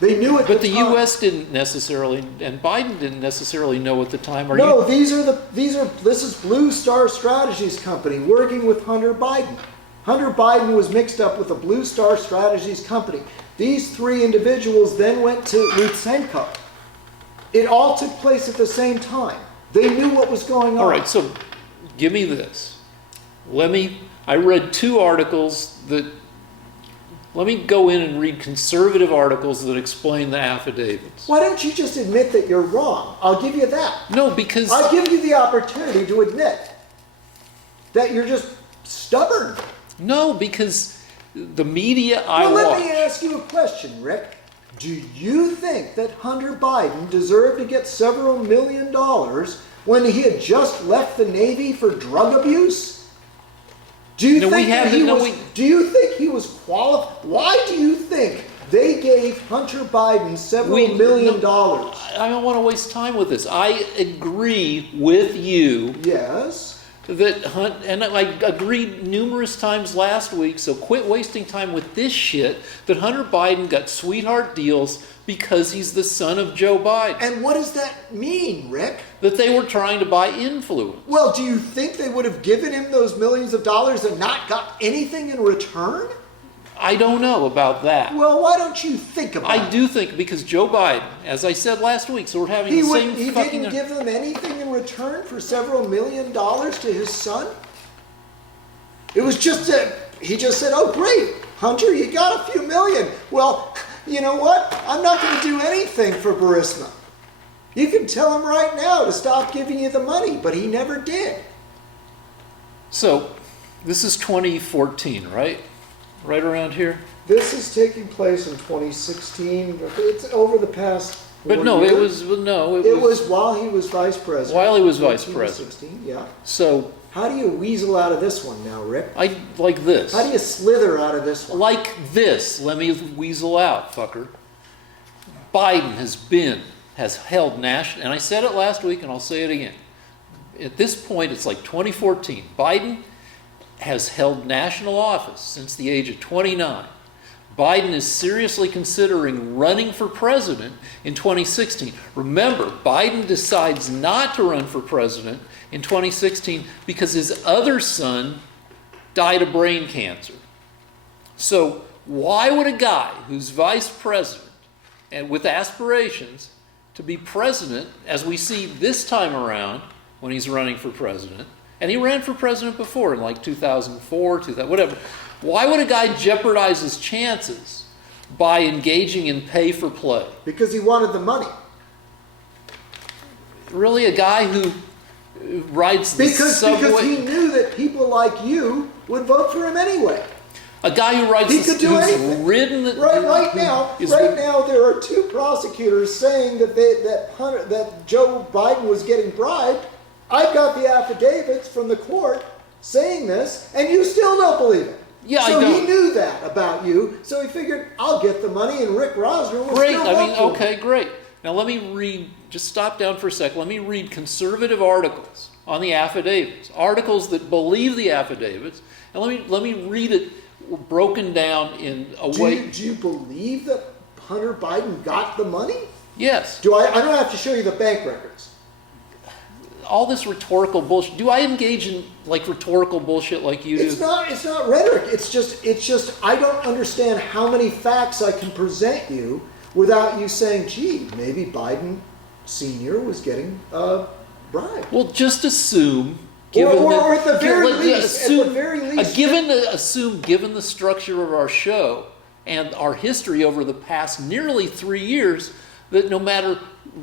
They knew at the time. But the U.S. didn't necessarily, and Biden didn't necessarily know at the time. This is Blue Star Strategies company working with Hunter Biden. Hunter Biden was mixed up with the Blue Star Strategies company. These three individuals then went to Lutsenko. It all took place at the same time. They knew what was going on. All right, so give me this. I read two articles let me go in and read conservative articles that explain the affidavits. Why don't you just admit that you're wrong? I'll give you that. No, because... I'll give you the opportunity to admit that you're just stubborn. No, because the media I watch... Let me ask you a question, Rick. Do you think that Hunter Biden deserved to get several $1 million when he had just left the Navy for drug abuse? Do you think he was qualified? Why do you think they gave Hunter Biden several $1 million? I don't want to waste time with this. I agree with you. Yes. And I agreed numerous times last week, so quit wasting time with this shit, that Hunter Biden got sweetheart deals because he's the son of Joe Biden. And what does that mean, Rick? That they were trying to buy influence. Well, do you think they would have given him those millions of dollars and not got anything in return? I don't know about that. Well, why don't you think about it? I do think, because Joe Biden, as I said last week, so we're having the same He didn't give them anything in return for several $1 million to his son? It was just he just said, oh great, Hunter, you got a few million. Well, you know what? I'm not going to do anything for Burisma. You can tell him right now to stop giving you the money, but he never did. So, this is 2014, right? Right around here? This is taking place in 2016. It's over the past 4 But no, years. It was while he was vice president. While he was vice president. 16, yeah. So how do you weasel out of this one now, Rick? Like this. How do you slither out of this one? Like this. Let me weasel out, fucker. Biden has held national, and I said it last week and I'll say it again. At this point, it's like 2014. Biden has held national office since the age of 29. Biden is seriously considering running for president in 2016. Remember, Biden decides not to run for president in 2016 because his other son died of brain cancer. So why would a guy who's vice president and with aspirations to be president, as we see this time around when he's running for president, and he ran for president before in like 2004, whatever. Why would a guy jeopardize his chances by engaging in pay for play? Because he wanted the money. Really, a guy who rides the subway? Because he knew that people like you would vote for him anyway. A guy who rides he could do anything. Right now, there are two prosecutors saying that Joe Biden was getting bribed. I've got the affidavits from the court saying this, and you still don't believe it. Yeah, so I don't. He knew that about you, so he figured, I'll get the money, and Rick Rosner will still vote for okay, him. Great. Now let me read, just stop down for a second. Let me read conservative articles on the affidavits, articles that believe the affidavits, and let me read it broken down in a way. Do you believe that Hunter Biden got the money? Yes. I don't have to show you the bank records. All this rhetorical bullshit. Do I engage in like rhetorical bullshit like you do? It's not rhetoric. It's just I don't understand how many facts I can present you without you saying, gee, maybe Biden Sr. was getting bribed. Well, just assume. Given the structure of our show and our history over the past nearly 3 years, that no matter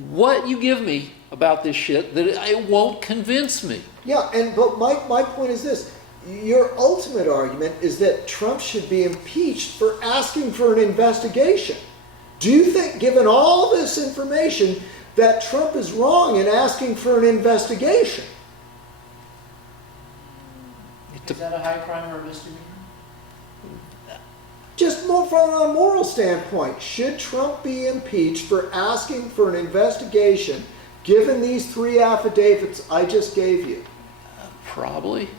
what you give me about this shit, that it won't convince me. Yeah, but my point is this. Your ultimate argument is that Trump should be impeached for asking for an investigation. Do you think, given all this information, that Trump is wrong in asking for an investigation? Is that a high crime or a misdemeanor? Just more from a moral standpoint, should Trump be impeached for asking for an investigation given these 3 affidavits I just gave you? Probably.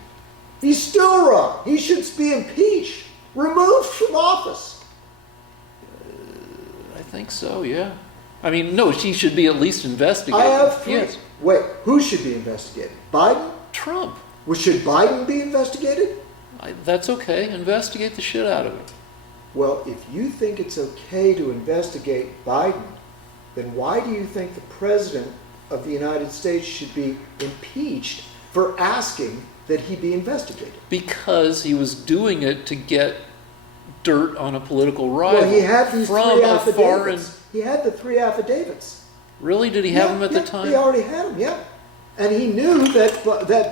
He's still wrong. He should be impeached, removed from office. think so, yeah. I mean, no, she should be at least investigated. I have three. Yes. Wait, who should be investigated? Biden? Trump. Well, should Biden be investigated? That's okay. Investigate the shit out of it. Well, if you think it's okay to investigate Biden, then why do you think the President of the United States should be impeached for asking that he be investigated? Because he was doing it to get dirt on a political rival. Well, he had these from three a foreign. affidavits. He had the three affidavits. Really? Did he have them at the He time? already had them, yeah. And he knew that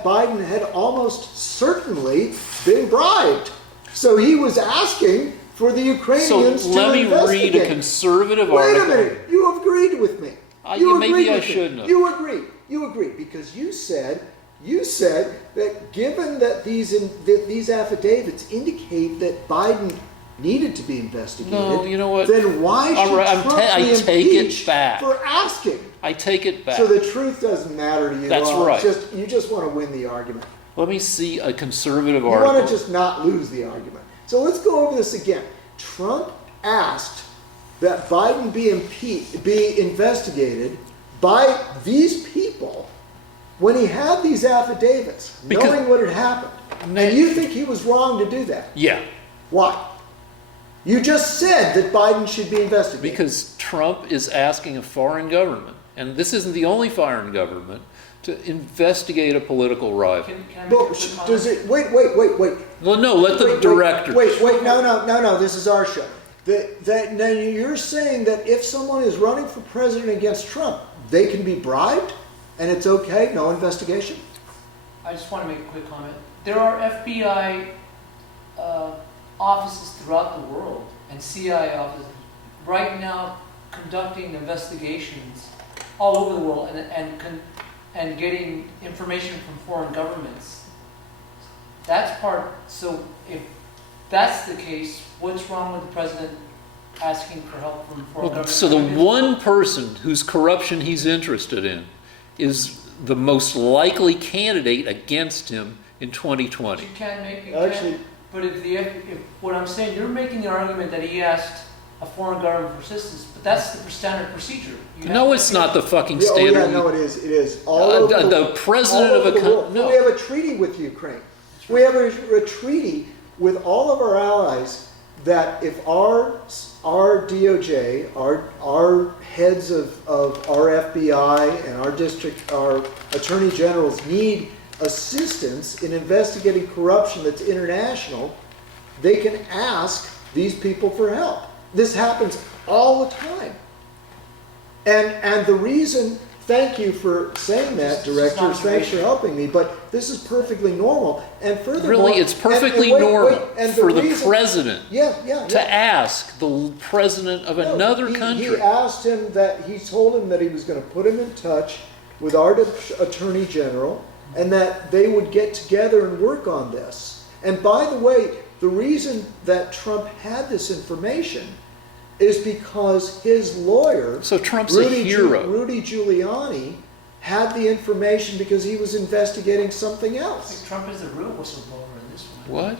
Biden had almost certainly been bribed. So he was asking for the Ukrainians So to let me investigate. read a conservative Wait article. a minute. You agreed with me. Maybe I with me. shouldn't have. You agreed. You agreed because you said that given that these affidavits indicate that Biden needed to be investigated, No, you know what? then why should All right, Trump I be take it impeached back. for asking? I take it back. So the truth doesn't matter to you. That's Rob. right. You just want to win the argument. Let me see a conservative You article. want to just not lose the argument. So let's go over this again. Trump asked that Biden be investigated by these people when he had these affidavits, knowing what had happened. And you think he was wrong to do that? Yeah, Why? You just said that Biden should be investigated. because Trump is asking a foreign government, and this isn't the only foreign government, to investigate a political rival. Can I make a Well, quick comment? does it? Wait. Well, no, let the director. Wait, no, this is our show. Now you're saying that if someone is running for president against Trump, they can be bribed and it's okay, no investigation? I just want to make a quick comment. There are FBI offices throughout the world and CIA offices right now conducting investigations all over the world and getting information from foreign governments. That's part. So if that's the case, what's wrong with the president asking for help from foreign governments? So the one person whose corruption he's interested in is the most likely candidate against him in 2020. You can't make it. Actually- But if what I'm saying, you're making the argument that he asked a foreign government for assistance, but that's the standard procedure. You No, have it's to- not the fucking Yeah, standard. Oh yeah, no, it is. It is. All over the president all of a over the country. world. No. We have a treaty with Ukraine. We have a treaty with all of our allies that if our DOJ, our heads of our FBI and our attorney generals need assistance in investigating corruption that's international, they can ask these people for help. This happens all the time. And the reason, thank you for saying that, Director, thanks for helping me, but this is perfectly normal. And furthermore, Really, it's perfectly wait, normal and for the reason- president yeah. to ask the president of No, another he country. asked him he told him that he was going to put him in touch with our attorney general and that they would get together and work on this. And by the way, the reason that Trump had this information is because his lawyer, So Trump's a hero. Rudy Giuliani, had the information because he was investigating something I else. think Trump is the real whistleblower in this one. What?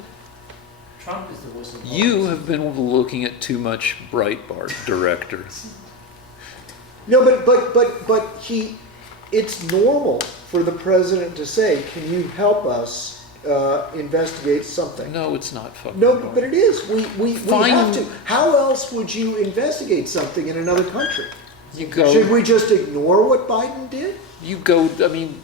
Trump is the whistleblower. You have been looking at too much Breitbart, Director. No, but it's normal for the president to say, "Can you help us investigate something?" No, it's not fucking No, normal. but it is. We Fine. have to. How else would you investigate something in another country? You go. Should we just ignore what Biden did? You go. I mean,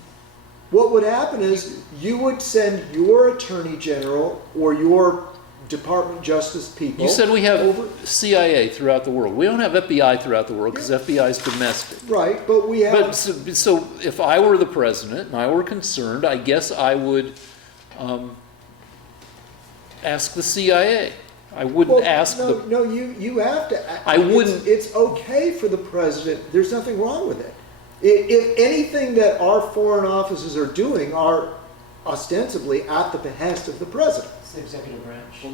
What would happen is you would send your attorney general or your Department of Justice people. you said we have over, CIA throughout the world. We don't have FBI throughout the world because FBI is domestic. right, but we have. But so if I were the president and I were concerned, I guess I would ask the CIA. I wouldn't well, ask no, the. no, you have to. I wouldn't- It's okay for the president. There's nothing wrong with it. If anything that our foreign offices are doing are ostensibly at the behest of the president. It's the executive branch.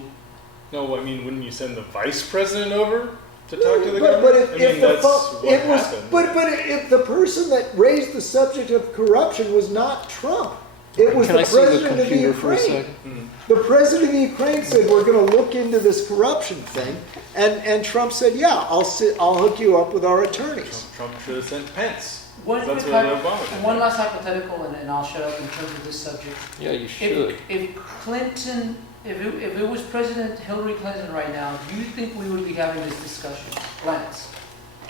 No, I mean, wouldn't you send the vice president over to talk to the But government? if I mean, the that's fu- what it was, happened. but if the person that raised the subject of corruption was not Trump, It was Can the I see the president of the computer for a Ukraine. second? The president of the Ukraine said, we're going to look into this corruption thing. And Trump said, yeah, I'll hook you up with our attorneys. Trump should have sent Pence. One That's quick what hypo- Obama did. one last hypothetical, and I'll shut up in terms of this subject. Yeah, you should. If Clinton, if it was President Hillary Clinton right now, do you think we would be having this discussion? Lance?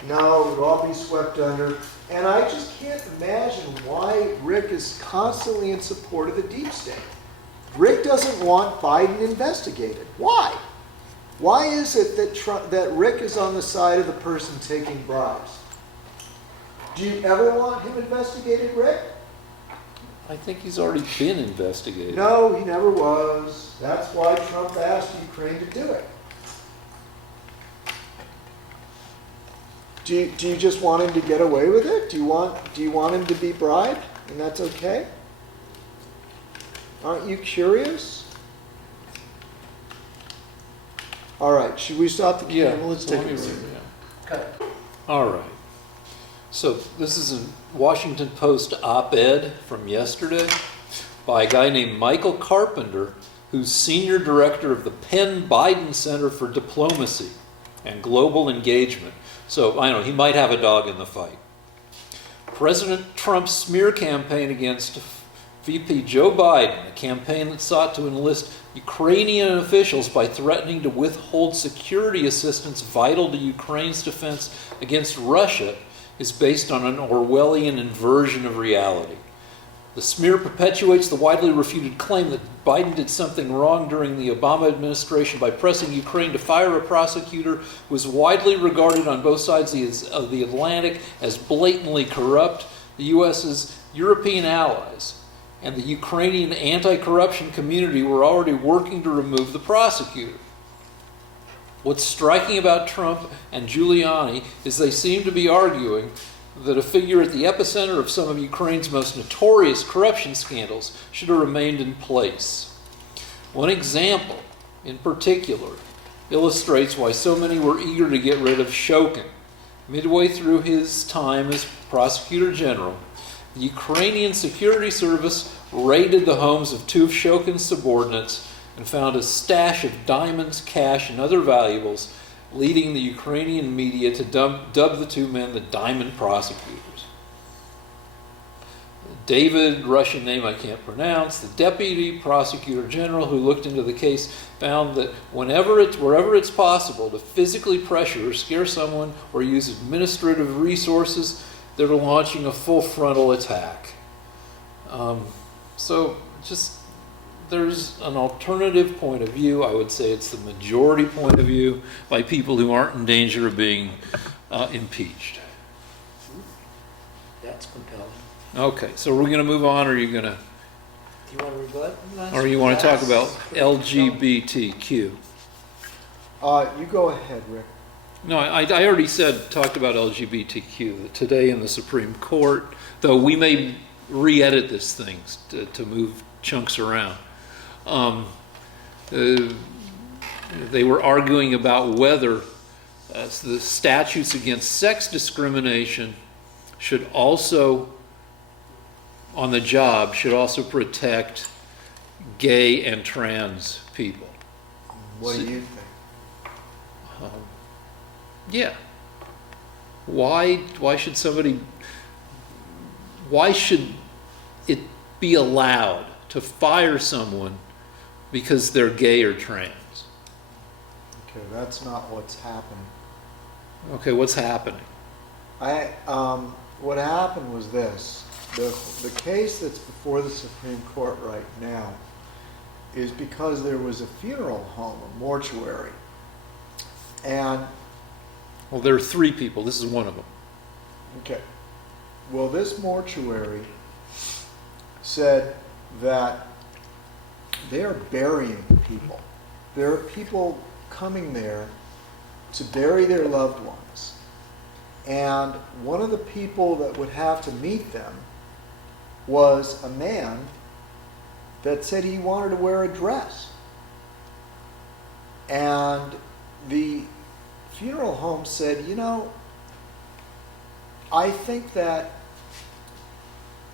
No, it would all be swept under. And I just can't imagine why Rick is constantly in support of the deep state. Rick doesn't want Biden investigated. Why? Why is it that Rick is on the side of the person taking bribes? Do you ever want him investigated, Rick? I think he's already been investigated. No, he never was. That's why Trump asked Ukraine to do it. Do you just want him to get away with it? Do you want him to be bribed, and that's okay? Aren't you curious? All right, should we stop the camera? Let's so take let a me seat. read it. Okay. All right. So this is a Washington Post op-ed from yesterday by a guy named Michael Carpenter, who's senior director of the Penn Biden Center for Diplomacy and Global Engagement. So, I don't know, he might have a dog in the fight. President Trump's smear campaign against VP Joe Biden, a campaign that sought to enlist Ukrainian officials by threatening to withhold security assistance vital to Ukraine's defense against Russia, is based on an Orwellian inversion of reality. The smear perpetuates the widely refuted claim that Biden did something wrong during the Obama administration by pressing Ukraine to fire a prosecutor who was widely regarded on both sides of the Atlantic as blatantly corrupt. The U.S.'s European allies and the Ukrainian anti-corruption community were already working to remove the prosecutor. What's striking about Trump and Giuliani is they seem to be arguing that a figure at the epicenter of some of Ukraine's most notorious corruption scandals should have remained in place. One example, in particular, illustrates why so many were eager to get rid of Shokin. Midway through his time as prosecutor general, the Ukrainian Security Service raided the homes of two of Shokin's subordinates and found a stash of diamonds, cash, and other valuables, leading the Ukrainian media to dub the two men the diamond prosecutors. David, Russian name I can't pronounce, the deputy prosecutor general who looked into the case, found that wherever it's possible to physically pressure or scare someone or use administrative resources, they're launching a full frontal attack. There's an alternative point of view. I would say it's the majority point of view by people who aren't in danger of being impeached. That's compelling. Okay, so we're going to move on, or are you going to, Do you want to rebut? Lance? or you want to talk That's about pretty compelling. LGBTQ? You go ahead, Rick. No, I already talked about LGBTQ today in the Supreme Court, though we may re-edit this thing to move chunks around. They were arguing about whether the statutes against sex discrimination should also, on the job, should also protect gay and trans people. What do you think? Yeah. Why should it be allowed to fire someone because they're gay or trans? Okay, that's not what's happening. Okay, what's happening? What happened was this. The case that's before the Supreme Court right now is because there was a funeral home, a mortuary. And, Well, there are three people. This is one of them. okay, well, this mortuary said that they're burying people. There are people coming there to bury their loved ones. And one of the people that would have to meet them was a man that said he wanted to wear a dress. And the funeral home said, I think that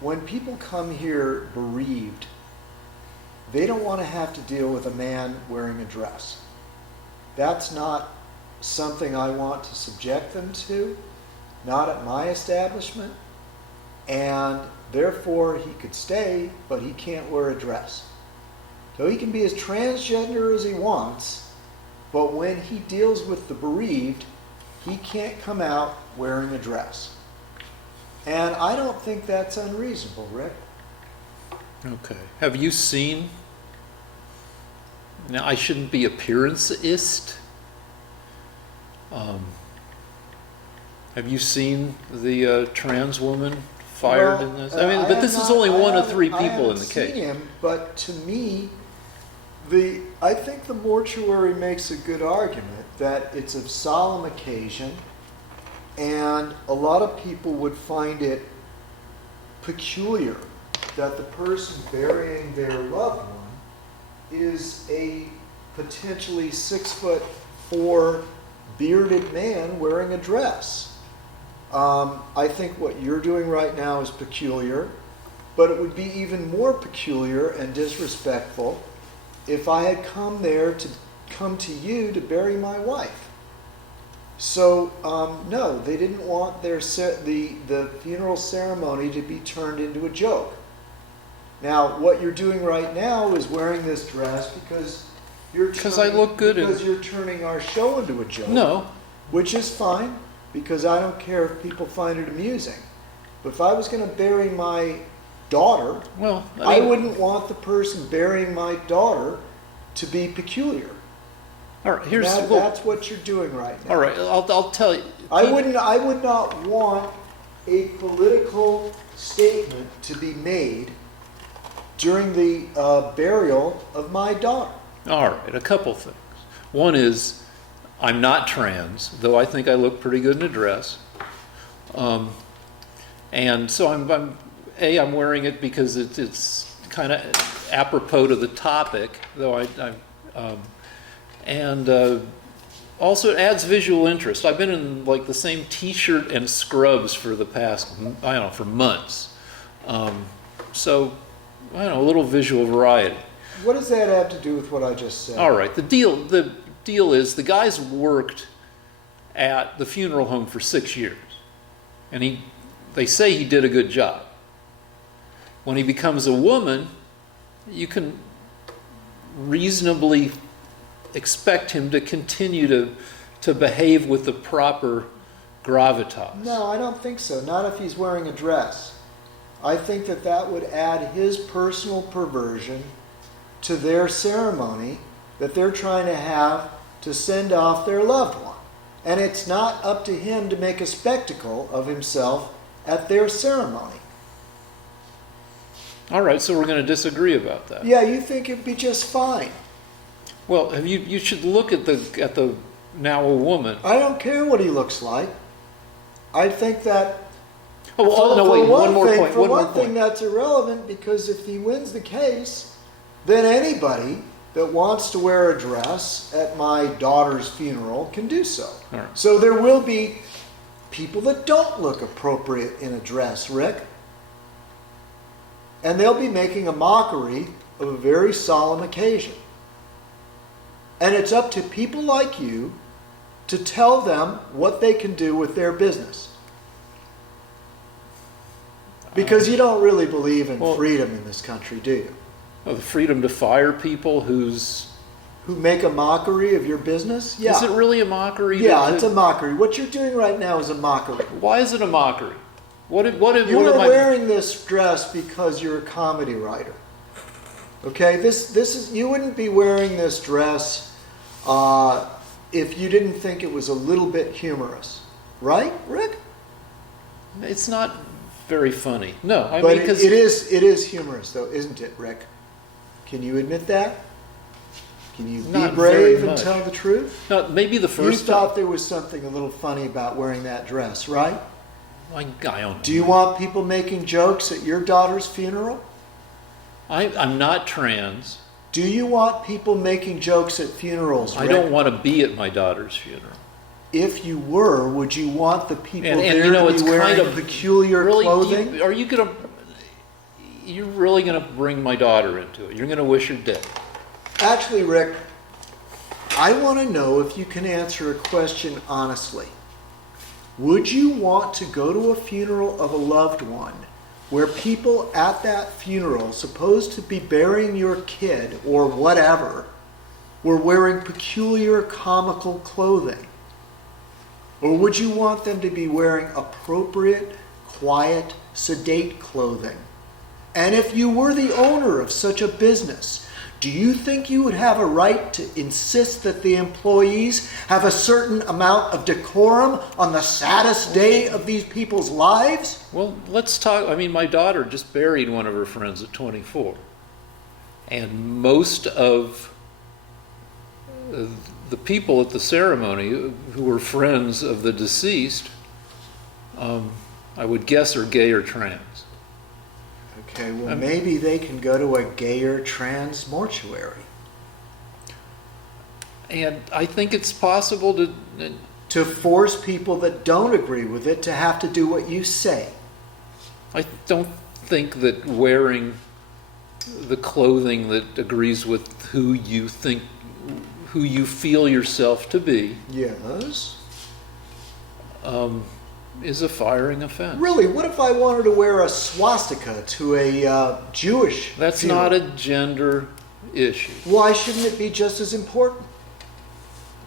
when people come here bereaved, they don't want to have to deal with a man wearing a dress. That's not something I want to subject them to, not at my establishment, and therefore he could stay, but he can't wear a dress. So he can be as transgender as he wants, but when he deals with the bereaved, he can't come out wearing a dress. And I don't think that's unreasonable, Rick. Okay. Have you seen, now I shouldn't be appearanceist. Have you seen the trans woman fired in this? I mean, but this is only one of three people in the case. I haven't seen him, but to me, I think the mortuary makes a good argument that it's a solemn occasion, and a lot of people would find it peculiar that the person burying their loved one is a potentially 6'4" bearded man wearing a dress. I think what you're doing right now is peculiar, but it would be even more peculiar and disrespectful if I had come to you to bury my wife. So no, they didn't want the funeral ceremony to be turned into a joke. Now, what you're doing right now is wearing this dress because I look good because you're turning our show into a joke. No. Which is fine, because I don't care if people find it amusing. But if I was going to bury my daughter, Well, I wouldn't want the person burying my daughter to be peculiar. All right, That's what you're doing right now. all right. I'll tell you. I would not want a political statement to be made during the burial of my daughter. All right, a couple things. One is, I'm not trans, though I think I look pretty good in a dress. And so I'm wearing it because it's kind of apropos to the topic, though also it adds visual interest. I've been in like the same t-shirt and scrubs for the past, for months. So, a little visual variety. What does that have to do with what I just said? All right. The deal is the guy's worked at the funeral home for 6 years, and they say he did a good job. When he becomes a woman, you can reasonably expect him to continue to behave with the proper gravitas. No, I don't think so. Not if he's wearing a dress. I think that would add his personal perversion to their ceremony that they're trying to have to send off their loved one. And it's not up to him to make a spectacle of himself at their ceremony. All right, so we're going to disagree about that. Yeah, you think it'd be just fine. Well, you should look at the now a woman. I don't care what he looks like. I think that One more point. For one thing, that's irrelevant, because if he wins the case, then anybody that wants to wear a dress at my daughter's funeral can do so. All right. So there will be people that don't look appropriate in a dress, Rick. And they'll be making a mockery of a very solemn occasion. And it's up to people like you to tell them what they can do with their business. Because you don't really believe in freedom in this country, do you? The freedom to fire people who make a mockery of your business? Yeah. Is it really a mockery? Yeah, it's a mockery. What you're doing right now is a mockery. Why is it a mockery? You are wearing this dress because you're a comedy writer. Okay, you wouldn't be wearing this dress if you didn't think it was a little bit humorous, right, Rick? It's not very funny. No, But it is humorous, though, isn't it, Rick? Can you admit that? Can you be brave and tell the truth? No, maybe the first. You thought there was something a little funny about wearing that dress, right? I don't know. Do you want people making jokes at your daughter's funeral? I'm not trans. Do you want people making jokes at funerals, Rick? I don't want to be at my daughter's funeral. If you were, would you want the people and there to be wearing peculiar clothing? Are you going to... you're really going to bring my daughter into it. You're going to wish her dead. Actually, Rick, I want to know if you can answer a question honestly. Would you want to go to a funeral of a loved one where people at that funeral, supposed to be burying your kid or whatever, were wearing peculiar comical clothing? Or would you want them to be wearing appropriate, quiet, sedate clothing? And if you were the owner of such a business, do you think you would have a right to insist that the employees have a certain amount of decorum on the saddest day of these people's lives? Well, let's talk. I mean, my daughter just buried one of her friends at 24. And most of the people at the ceremony who were friends of the deceased, I would guess are gay or trans. Okay, well, maybe they can go to a gay or trans mortuary. And I think it's possible To force people that don't agree with it to have to do what you say. I don't think that wearing the clothing that agrees with who you feel yourself to be, Yes. is a firing offense. Really, what if I wanted to wear a swastika to a Jewish That's funeral? not a gender issue. Why shouldn't it be just as important?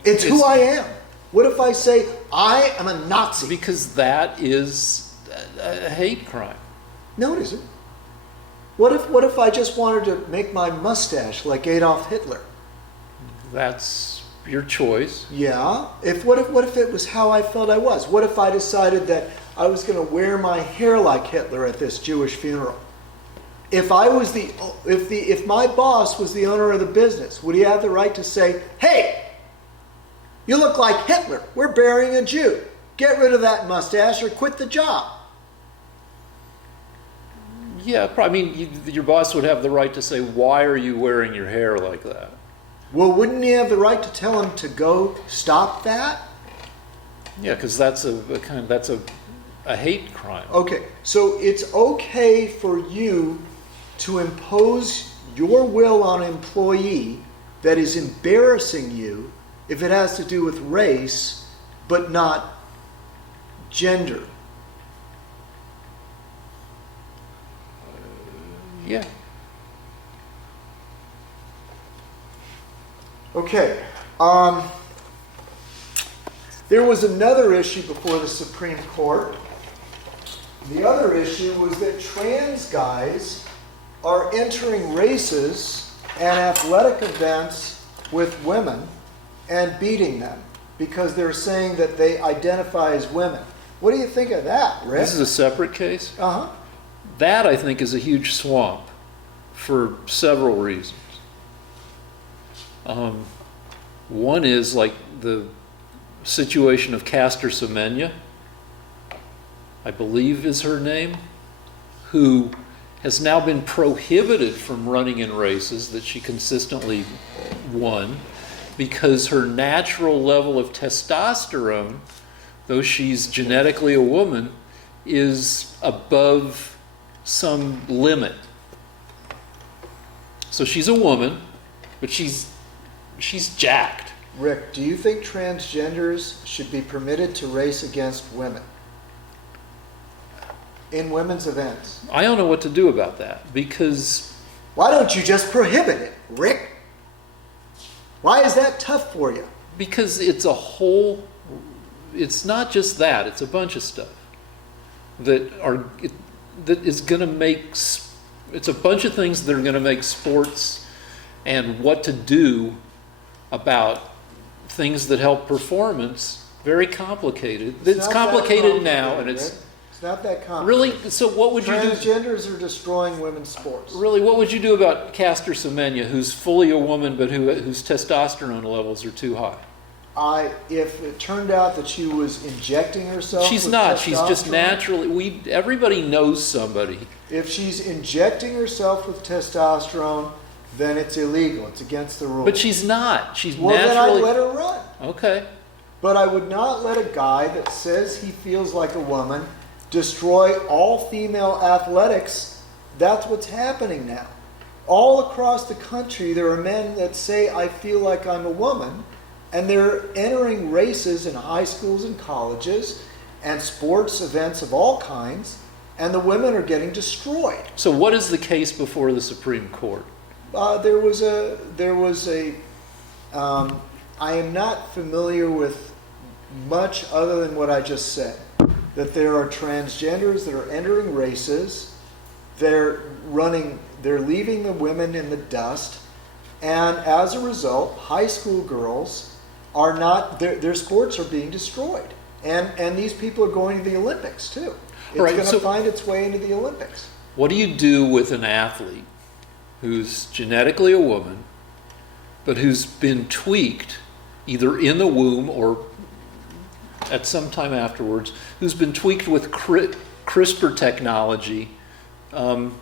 It's who I am. What if I say, I am a Nazi? Because that is a hate crime. No, it isn't. What if I just wanted to make my mustache like Adolf Hitler? That's your choice. Yeah. What if it was how I felt I was? What if I decided that I was going to wear my hair like Hitler at this Jewish funeral? If my boss was the owner of the business, would he have the right to say, "Hey, you look like Hitler. We're burying a Jew. Get rid of that mustache or quit the job"? Yeah, I mean, your boss would have the right to say, "Why are you wearing your hair like that?" Well, wouldn't he have the right to tell him to go stop that? Yeah, because that's a hate crime. Okay, so it's okay for you to impose your will on an employee that is embarrassing you if it has to do with race, but not gender. Yeah. Okay. There was another issue before the Supreme Court. The other issue was that trans guys are entering races and athletic events with women and beating them because they're saying that they identify as women. What do you think of that, Rick? This is a separate case. Uh-huh. That, I think, is a huge swamp for several reasons. One is like the situation of Caster Semenya, I believe is her name, who has now been prohibited from running in races that she consistently won because her natural level of testosterone, though she's genetically a woman, is above some limit. So she's a woman, but she's jacked. Rick, do you think transgenders should be permitted to race against women in women's events? I don't know what to do about that because Why don't you just prohibit it, Rick? Why is that tough for you? it's not just that, it's a bunch of stuff that is going to make, it's a bunch of things that are going to make sports and what to do about things that help performance very complicated. It's complicated now, and Rick. It's not that complicated. really. So what would you do? Transgenders are destroying women's sports. Really, what would you do about Caster Semenya, who's fully a woman but whose testosterone levels are too high? If it turned out that she was injecting herself, She's with not. She's just testosterone, naturally. Everybody knows somebody. If she's injecting herself with testosterone, then it's illegal. It's against the rules. But she's not. She's well, naturally. then I'd let her run. Okay. But I would not let a guy that says he feels like a woman destroy all female athletics that's what's happening now. All across the country, there are men that say, I feel like I'm a woman, and they're entering races in high schools and colleges and sports events of all kinds, and the women are getting destroyed. So what is the case before the Supreme Court? There was a. I am not familiar with much other than what I just said. That there are transgenders that are entering races. They're leaving the women in the dust, and as a result, high school girls are not. Their sports are being destroyed, and these people are going to the Olympics too. It's Right, going to so- find its way into the Olympics. What do you do with an athlete who's genetically a woman, but who's been tweaked either in the womb or at some time afterwards, who's been tweaked with CRISPR technology to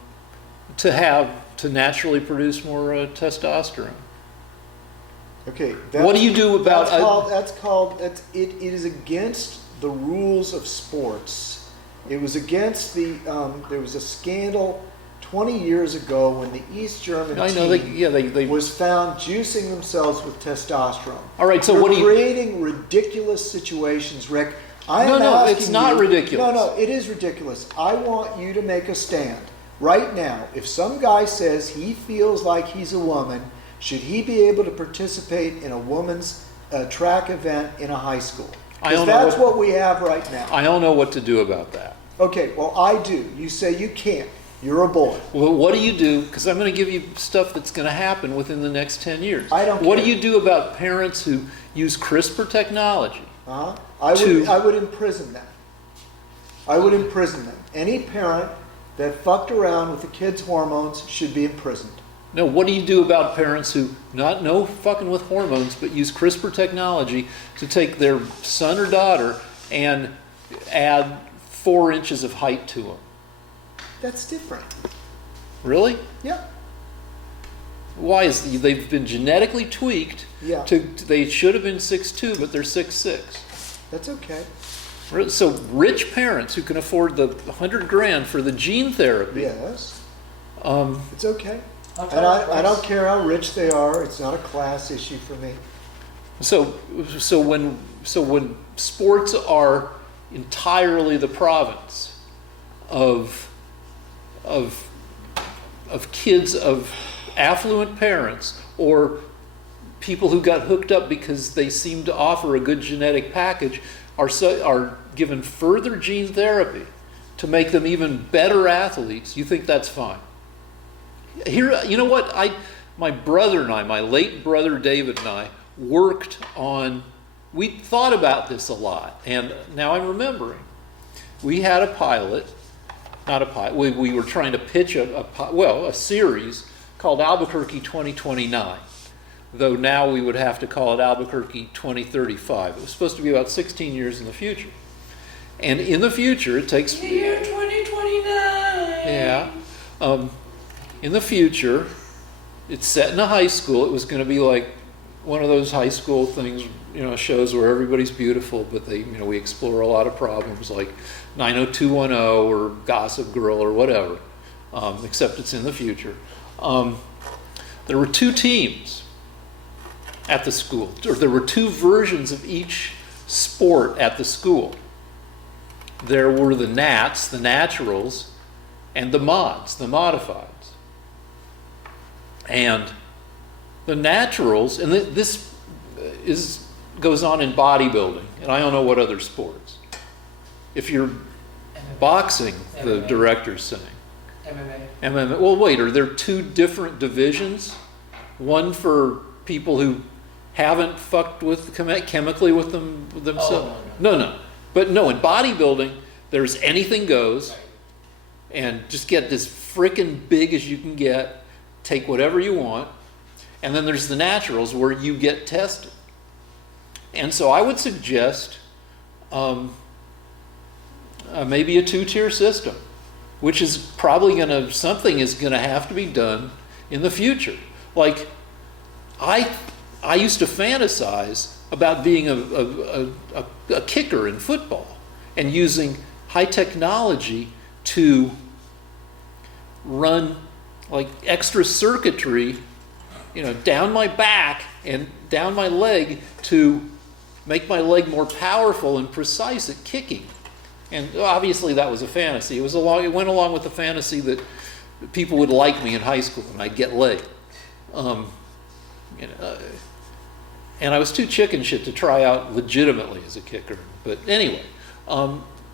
naturally produce more testosterone? Okay. What do you do about It is against the rules of sports. It was against the. There was a scandal 20 years ago when the East German I know team they was found juicing themselves with testosterone. All right, so They're what do you? creating ridiculous situations, Rick. No, it's not ridiculous. No, it is ridiculous. I want you to make a stand right now. If some guy says he feels like he's a woman, should he be able to participate in a woman's track event in a high school? Because that's what we have right now. I don't know what to do about that. Okay, well, I do. You say you can't. You're a boy. Well, what do you do? Because I'm going to give you stuff that's going to happen within the next 10 years. I don't What care. do you do about parents who use CRISPR technology? I would imprison them. I would imprison them. Any parent that fucked around with the kid's hormones should be imprisoned. No, what do you do about parents who no fucking with hormones, but use CRISPR technology to take their son or daughter and add 4 inches of height to them? That's different. Really? Yeah. Why is they've been genetically tweaked? Yeah. They should have been 6'2", but they're 6'6". That's okay. So rich parents who can afford the $100,000 for the gene therapy. Yes. Um, It's okay. I'll And tell you I don't this. care how rich they are. It's not a class issue for me. So when sports are entirely the province of kids of affluent parents or people who got hooked up because they seem to offer a good genetic package are given further gene therapy to make them even better athletes, you think that's fine? Here, you know what? My brother and I, my late brother David and I, worked on. We thought about this a lot, and now I'm remembering. We had a pilot, not a pilot. We were trying to pitch a series called Albuquerque 2029. Though now we would have to call it Albuquerque 2035. It was supposed to be about 16 years in the future. And in the future, it takes... The year 2029! Yeah. In the future, it's set in a high school. It was going to be like one of those high school things, shows where everybody's beautiful, but we explore a lot of problems like 90210 or Gossip Girl or whatever, except it's in the future. There were 2 teams at the school, or there were 2 versions of each sport at the school. There were the nats, the naturals, and the mods, the modifieds. And the naturals, and this goes on in bodybuilding, and I don't know what other sports. If you're boxing, the MMA. director's saying. MMA. Well, wait, are there 2 different divisions? One for people who haven't fucked with chemically with themselves? Oh, No. But no, in bodybuilding, there's anything goes, and just get as freaking big as you can get, take whatever you want, and then there's the naturals where you get tested. And so I would suggest maybe a 2-tier system, which is probably something is gonna have to be done in the future. Like, I used to fantasize about being a kicker in football and using high technology to run like extra circuitry, down my back and down my leg to make my leg more powerful and precise at kicking. And obviously that was a fantasy. It went along with the fantasy that people would like me in high school and I'd get laid. And I was too chicken shit to try out legitimately as a kicker. But anyway,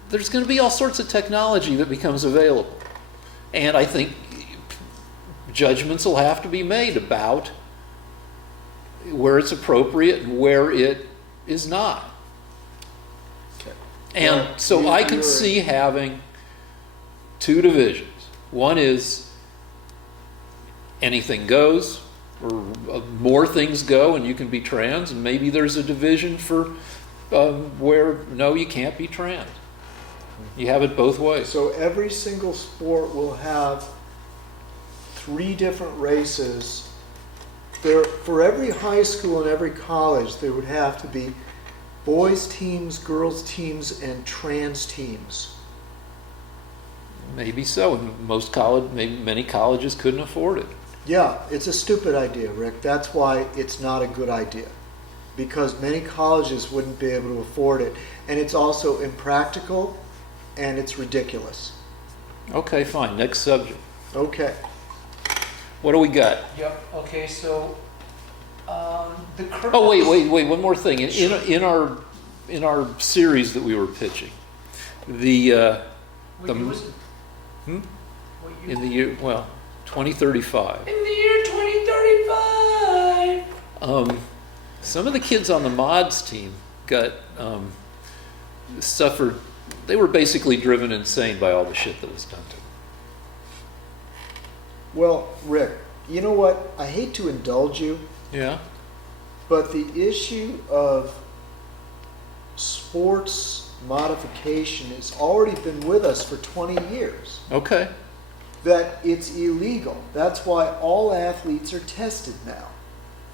there's going to be all sorts of technology that becomes available. And I think judgments will have to be made about where it's appropriate and where it is not. Okay. And Well, so I could you're- see having two divisions. One is anything goes, or more things go and you can be trans, and maybe there's a division for where no, you can't be trans. You have it both ways. So every single sport will have 3 different races. For every high school and every college, there would have to be boys teams, girls teams, and trans teams. Maybe so. And many colleges couldn't afford it. Yeah, it's a stupid idea, Rick. That's why it's not a good idea. Because many colleges wouldn't be able to afford it. And it's also impractical and it's ridiculous. Okay, fine. Next subject. Okay. What do we got? Yep, okay, so, the Kurds. Oh, wait. One more thing. In our series that we were pitching, What year was it? Hmm? What year? in the year 2035. In the year 2035! Some of the kids on the mods team suffered. They were basically driven insane by all the shit that was done to them. Well, Rick, you know what? I hate to indulge you, Yeah. but the issue of sports modification has already been with us for 20 years. Okay. That it's illegal. That's why all athletes are tested now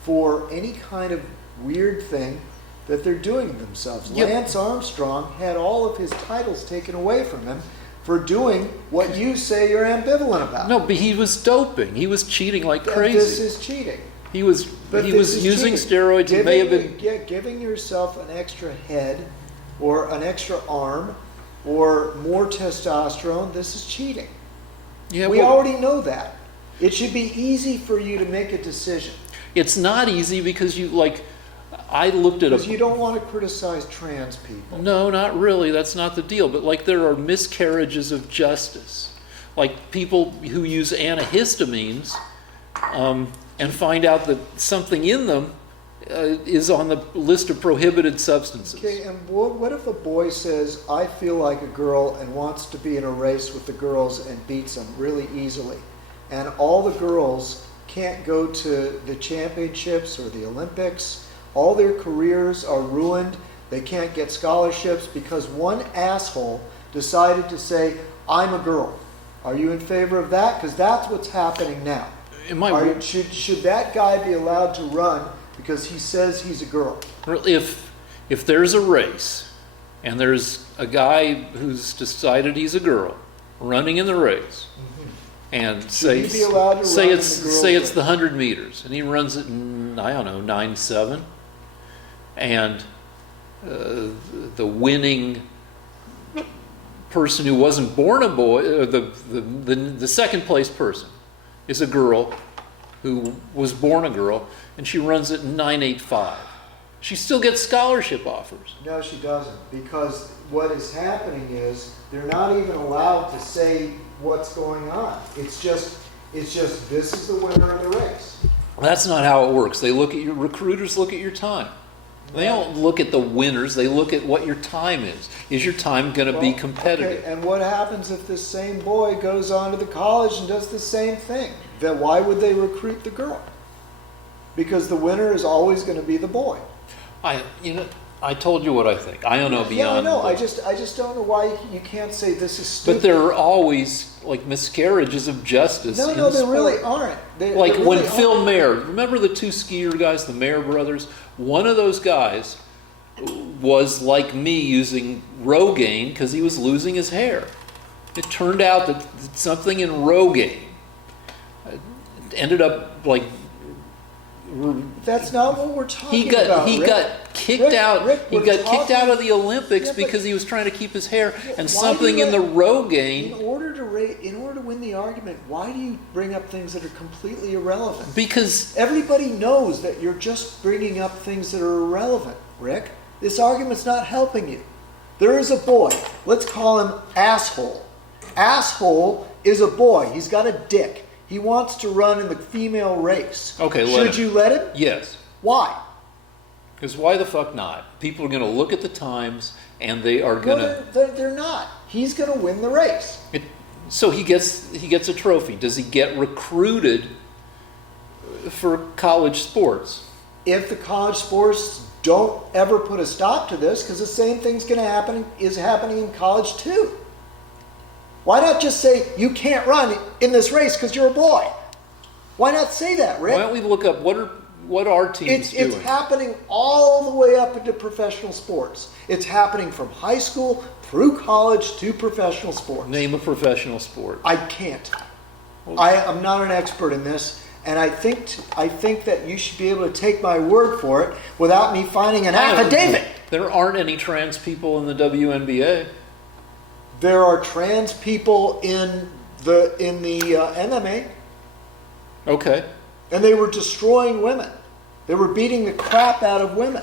for any kind of weird thing that they're doing to themselves. Yep. Lance Armstrong had all of his titles taken away from him for doing what you say you're ambivalent about. No, but he was doping. He was cheating like This crazy. is cheating. He was But he this was is using cheating. steroids. He may have been. Giving yourself an extra head or an extra arm or more testosterone, this is cheating. Yeah. We well, already know that. It should be easy for you to make a decision. it's not easy because I looked at Because you don't want to criticize trans people. No, not really. That's not the deal. But there are miscarriages of justice, like people who use antihistamines and find out that something in them is on the list of prohibited substances. Okay, and what if a boy says, I feel like a girl and wants to be in a race with the girls and beats them really easily, and all the girls can't go to the championships or the Olympics, all their careers are ruined, they can't get scholarships because one asshole decided to say, I'm a girl. Are you in favor of that? Because that's what's happening now. Should that guy be allowed to run because he says he's a girl? If there's a race and there's a guy who's decided he's a girl running in the race, and say he be allowed to run in the girls' it's the 100 meters, and he runs it in, I don't know, 9.7, and the winning person who wasn't born a boy, or the second place person is a girl who was born a girl, and she runs it in 9.85. She still gets scholarship offers. No, she doesn't, because what is happening is they're not even allowed to say what's going on. It's just this is the winner of the race. That's not how it works. Recruiters look at your time. They don't look at the winners. They look at what your time is. Is your time going to be competitive? Okay, and what happens if this same boy goes on to the college and does the same thing? Then why would they recruit the girl? Because the winner is always going to be the boy. I told you what I think. I don't know beyond. Yeah, I know. that. I just don't know why you can't say this is stupid. But there are always miscarriages of justice. No, in there sport. really aren't. Like there when really Phil aren't. Mayer, remember the 2 skier guys, the Mayer brothers? One of those guys was like me using Rogaine because he was losing his hair. It turned out that something in Rogaine ended up like That's not what we're talking he got about. he Rick. got kicked Rick, out. Rick, He we're got kicked out talking- of the Olympics Yeah, but- because he was trying to keep his hair. And Why something do you in the let- Rogaine, In order to win the argument, why do you bring up things that are completely irrelevant? because Everybody knows that you're just bringing up things that are irrelevant, Rick. This argument's not helping you. There is a boy. Let's call him Asshole. Asshole is a boy. He's got a dick. He wants to run in the female race. Okay, let Should him. you let him? yes, Why? because why the fuck not? People are going to look at the times and they are going Well, to. they're not. He's going to win the race. So he gets a trophy. Does he get recruited for college sports? If the college sports don't ever put a stop to this, because the same thing's going to happen is happening in college too. Why not just say you can't run in this race because you're a boy? Why not say that, Rick? Why don't we look up what are teams doing? It's happening all the way up into professional sports. It's happening from high school through college to professional sports. Name a professional sport. I can't. I'm not an expert in this, and I think that you should be able to take my word for it without me finding an affidavit. There aren't any trans people in the WNBA. There are trans people in the MMA, Okay. and they were destroying women. They were beating the crap out of women.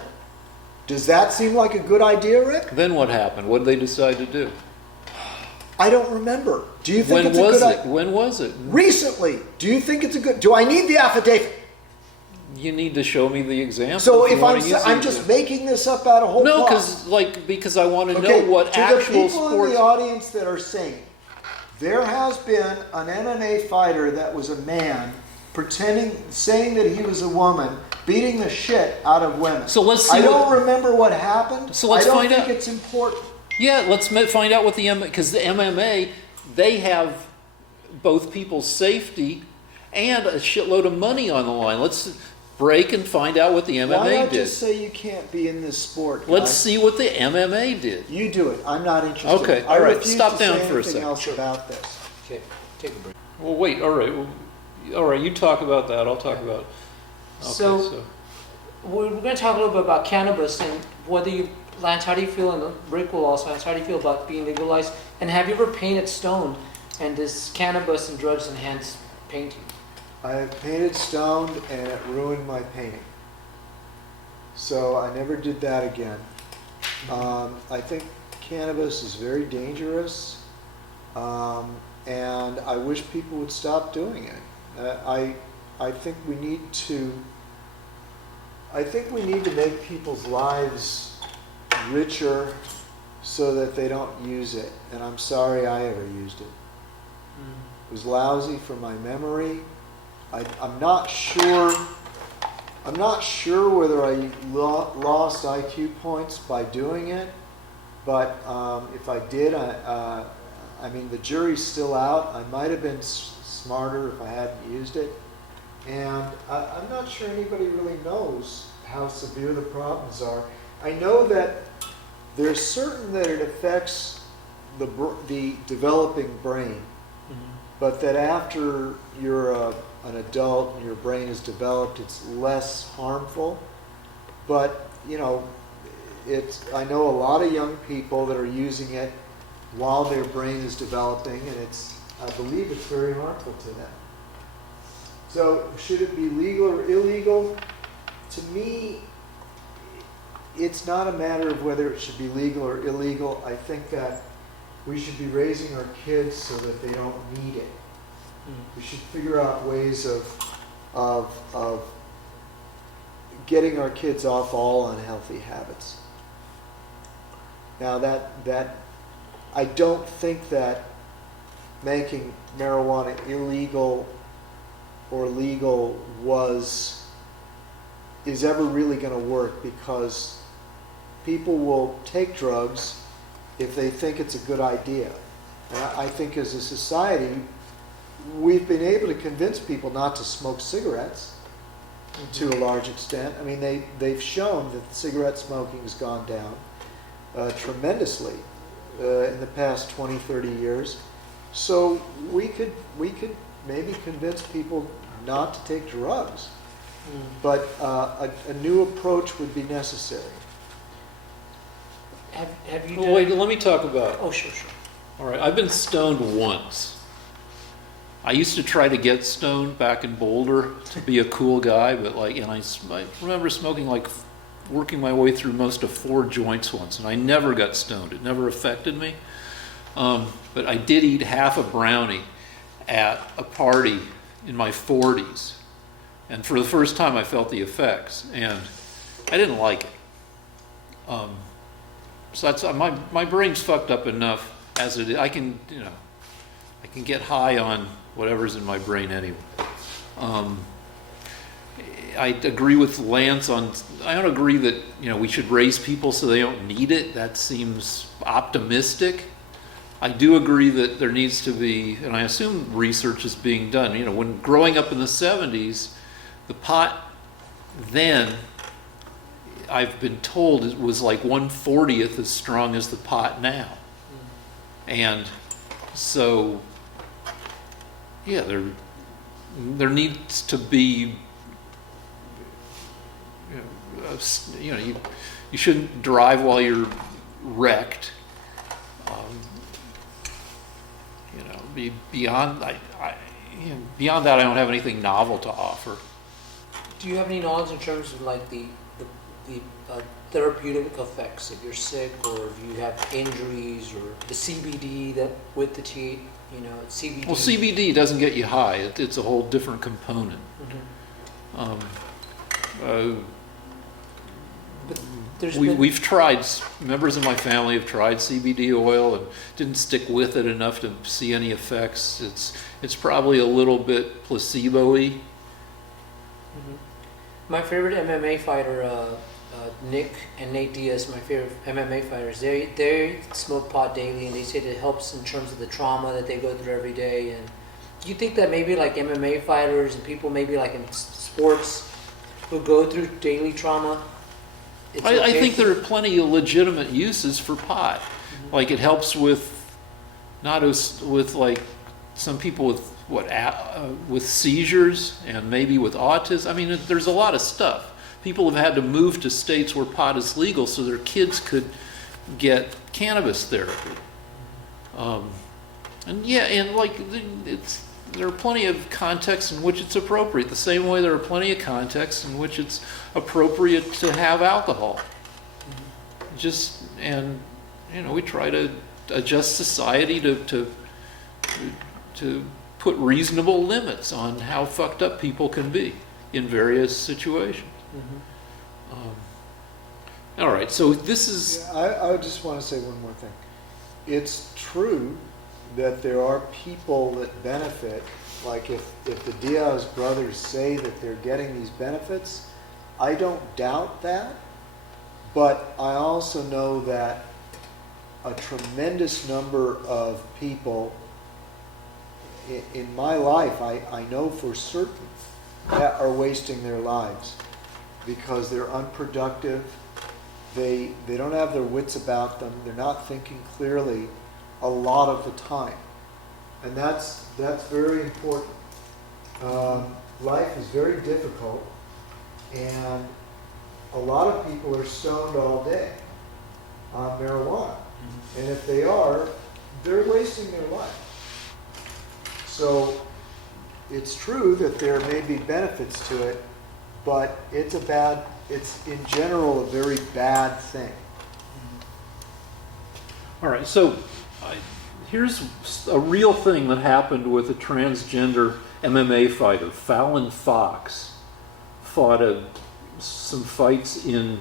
Does that seem like a good idea, Rick? Then what happened? What did they decide to do? I don't remember. Do you think When it's a was good it? idea? When was it? Recently. Do you think it's a good? Do I need the affidavit? You need to show me the example. So you if wanna I'm use I'm it. just making this up out of whole no, cloth. because I want to Okay, know what to actual the people sports. in the audience that are saying, there has been an MMA fighter that was a man saying that he was a woman, beating the shit out of women. So let's see I don't what- remember what happened. So let's I don't find think out. it's important. Yeah, let's find out what because the MMA, they have both people's safety and a shitload of money on the line. Let's break and find out what the Why MMA not did. just say you can't be in this sport? Let's guys? see what the MMA did. You do it. I'm not interested. Okay, I all right, refuse stop to down say for a anything second. else about this. Okay, take a break. Well, wait. All right. Well, all right. You talk about that. I'll talk about. Okay, So- We're going to talk a little bit about cannabis and whether you, Lance, how do you feel, and Rick will also ask, how do you feel about being legalized? And have you ever painted stone? And does cannabis and drugs enhance painting? I painted stoned and it ruined my painting. So I never did that again. I think cannabis is very dangerous, and I wish people would stop doing it. I think we need to. I think we need to make people's lives richer so that they don't use it. And I'm sorry I ever used it. It was lousy for my memory. I'm not sure. I'm not sure whether I lost IQ points by doing it, but if I did, I mean the jury's still out. I might have been smarter if I hadn't used it, and I'm not sure anybody really knows how severe the problems are. I know that there's certain that it affects the developing brain. But that after you're an adult and your brain is developed, it's less harmful. But, you know, I know a lot of young people that are using it while their brain is developing, and I believe it's very harmful to them. So should it be legal or illegal? To me, it's not a matter of whether it should be legal or illegal. I think that we should be raising our kids so that they don't need it. We should figure out ways of getting our kids off all unhealthy habits. Now that I don't think that making marijuana illegal or legal is ever really going to work, because people will take drugs if they think it's a good idea. And I think as a society, we've been able to convince people not to smoke cigarettes to a large extent. I mean, they've shown that cigarette smoking has gone down tremendously in the past 20, 30 years. So we could maybe convince people not to take drugs, but a new approach would be necessary. Have you Well, done? wait, let me talk about. Oh, sure. All right, I've been stoned once. I used to try to get stoned back in Boulder to be a cool guy, but I remember smoking working my way through most of 4 joints once, and I never got stoned. It never affected me. But I did eat half a brownie at a party in my 40s, and for the first time I felt the effects, and I didn't like it. So that's my brain's fucked up enough as it is. I can get high on whatever's in my brain anyway. I agree with Lance I don't agree that we should raise people so they don't need it. That seems optimistic. I do agree that there needs to be, and I assume research is being done. When growing up in the 70s, the pot then, I've been told, it was like 1/40th as strong as the pot now. And so, yeah, there needs to be, you shouldn't drive while you're wrecked. Beyond beyond that, I don't have anything novel to offer. Do you have any knowledge in terms of like the therapeutic effects if you're sick or if you have injuries, or the CBD that with the CBD? Well, CBD doesn't get you high. It's a whole different component. But there's We've tried, members of my family have tried CBD oil and didn't stick with it enough to see any effects. It's probably a little bit placebo-y. My favorite MMA fighter, Nick and Nate Diaz, my favorite MMA fighters, they smoke pot daily, and they say that it helps in terms of the trauma that they go through every day. And do you think that maybe like MMA fighters and people maybe like in sports who go through daily trauma, I think there are plenty of legitimate uses for pot. Like it helps with, with some people with seizures and maybe with autism. I mean, there's a lot of stuff. People have had to move to states where pot is legal so their kids could get cannabis therapy. There are plenty of contexts in which it's appropriate. The same way there are plenty of contexts in which it's appropriate to have alcohol. We try to adjust society to put reasonable limits on how fucked up people can be in various situations. All right, so this is... I just want to say one more thing. It's true that there are people that benefit, like if the Diaz brothers say that they're getting these benefits, I don't doubt that, but I also know that a tremendous number of people in my life, I know for certain, that are wasting their lives because they're unproductive, they don't have their wits about them, they're not thinking clearly a lot of the time. And that's very important. Life is very difficult, and a lot of people are stoned all day on marijuana. And if they are, they're wasting their life. So it's true that there may be benefits to it, but it's in general a very bad thing. All right, so here's a real thing that happened with a transgender MMA fighter. Fallon Fox fought some fights in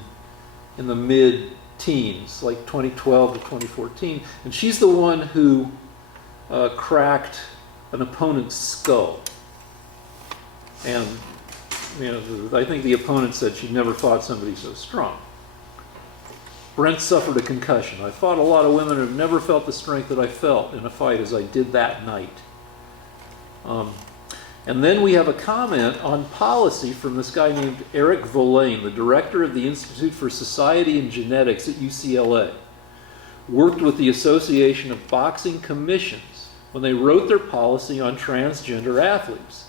the mid-teens, like 2012 to 2014, and she's the one who cracked an opponent's skull. And I think the opponent said she'd never fought somebody so strong. Brent suffered a concussion. I fought a lot of women and have never felt the strength that I felt in a fight as I did that night. And then we have a comment on policy from this guy named Eric Volane, the director of the Institute for Society and Genetics at UCLA. Worked with the Association of Boxing Commissions when they wrote their policy on transgender athletes.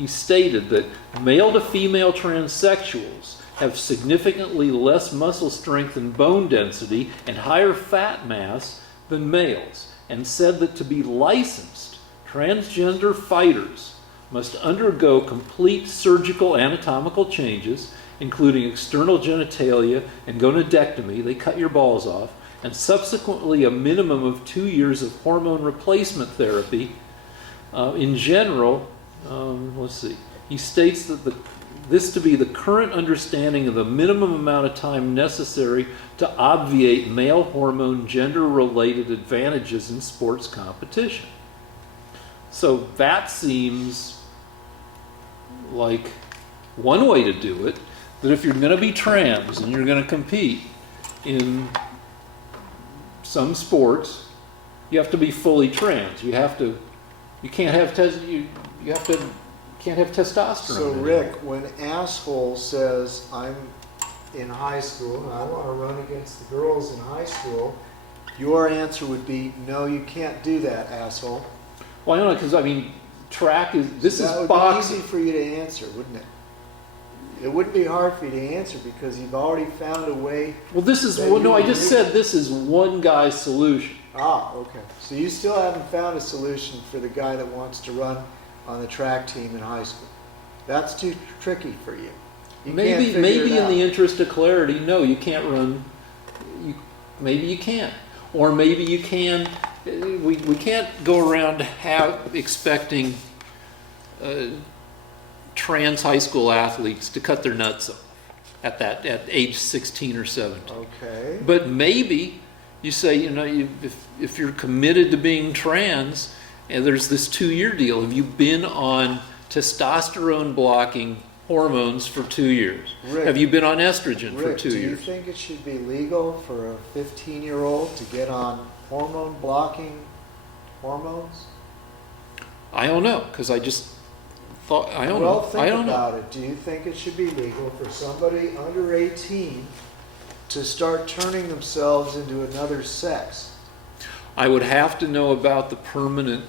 he stated that male to female transsexuals have significantly less muscle strength and bone density and higher fat mass than males, and said that to be licensed, transgender fighters must undergo complete surgical anatomical changes, including external genitalia and gonadectomy, they cut your balls off, and subsequently a minimum of 2 years of hormone replacement therapy. In general, let's see, he states that this to be the current understanding of the minimum amount of time necessary to obviate male hormone gender-related advantages in sports competition. So that seems like one way to do it, that if you're going to be trans and you're going to compete in some sports, you have to be fully trans. You can't have testosterone. So Rick, when asshole says, I'm in high school and I want to run against the girls in high school, your answer would be, no, you can't do that, asshole. Well, I don't know, because I mean, track is, this That is would boxing. be easy for you to answer, wouldn't it? It wouldn't be hard for you to answer because you've already found a way. Well, this is, that well, no, you I just agree. said this is one guy's solution. Ah, okay. So you still haven't found a solution for the guy that wants to run on the track team in high school. That's too tricky for you. You can't Maybe figure maybe it in out. the interest of clarity, no, you can't run. Maybe you can't. Or maybe you can. We can't go around expecting trans high school athletes to cut their nuts off at age 16 or 17. Okay. But maybe you say, if you're committed to being trans, and there's this 2-year deal, have you been on testosterone blocking hormones for 2 years? Rick, Have you been on estrogen for Rick, 2 do you years? think it should be legal for a 15-year-old to get on hormone blocking hormones? I don't know, because I just thought, I don't Well, know. think I don't know. about it. Do you think it should be legal for somebody under 18 to start turning themselves into another sex? I would have to know about the permanent,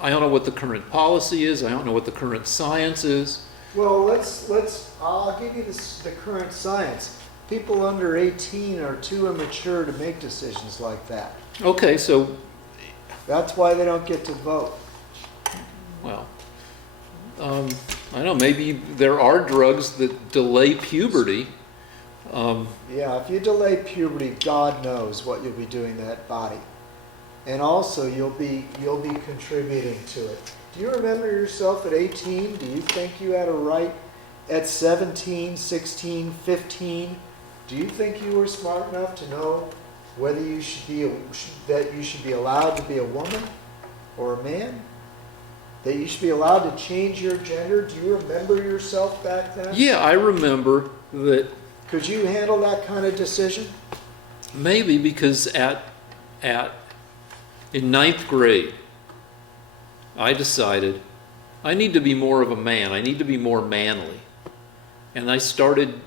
I don't know what the current policy is, I don't know what the current science is. Well, I'll give you the current science. People under 18 are too immature to make decisions like that. Okay, so, That's why they don't get to vote. well, I don't know, maybe there are drugs that delay puberty. Yeah, if you delay puberty, God knows what you'll be doing to that body. And also, you'll be contributing to it. Do you remember yourself at 18? Do you think you had a right at 17, 16, 15? Do you think you were smart enough to know whether you should be allowed to be a woman or a man? That you should be allowed to change your gender? Do you remember yourself back then? Yeah, I remember that. Could you handle that kind of decision? Maybe because in 9th grade, I decided I need to be more of a man. I need to be more manly. And I started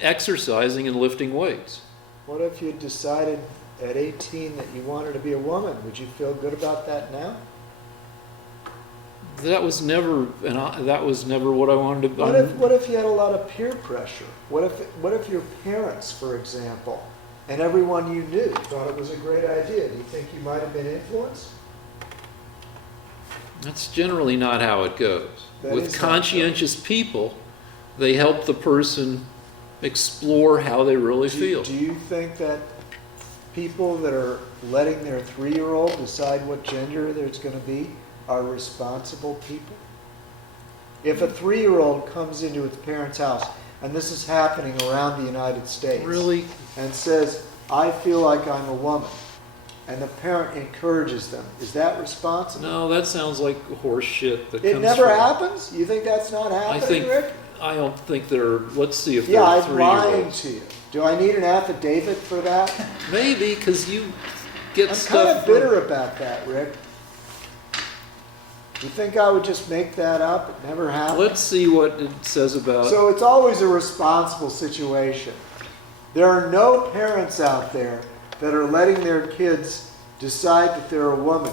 exercising and lifting weights. What if you decided at 18 that you wanted to be a woman? Would you feel good about that now? That was never what I wanted to. What if you had a lot of peer pressure? What if your parents, for example, and everyone you knew thought it was a great idea? Do you think you might have been influenced? That's generally not how it goes. That With is not conscientious people, they help the person explore how they really feel. Do you think that people that are letting their 3-year-old decide what gender there's going to be are responsible people? If a 3-year-old comes into its parents' house, and this is happening around the United States, Really? and says, I feel like I'm a woman, and the parent encourages them, is that responsible? No, that sounds like horse shit. It never happens? You think that's not happening, Rick? I don't think they're. Let's see if Yeah, they're I'm lying 3-year-olds. to you. Do I need an affidavit for that? Maybe because you get I'm stuff. kind of bitter about that, Rick. You think I would just make that up? It never happened. Let's see what it says about. So it's always a responsible situation. There are no parents out there that are letting their kids decide that they're a woman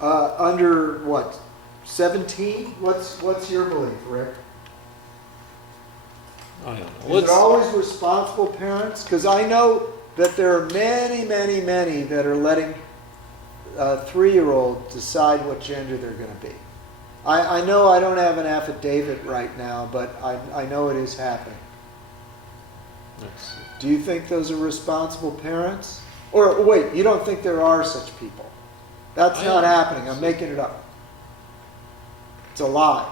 under what, 17? What's your belief, Rick? I don't know. Is it always responsible parents? Because I know that there are many, many, many that are letting 3-year-olds decide what gender they're going to be. I know I don't have an affidavit right now, but I know it is happening. Do you think those are responsible parents? Or wait, you don't think there are such people? That's not happening. I'm making it up. It's a lie.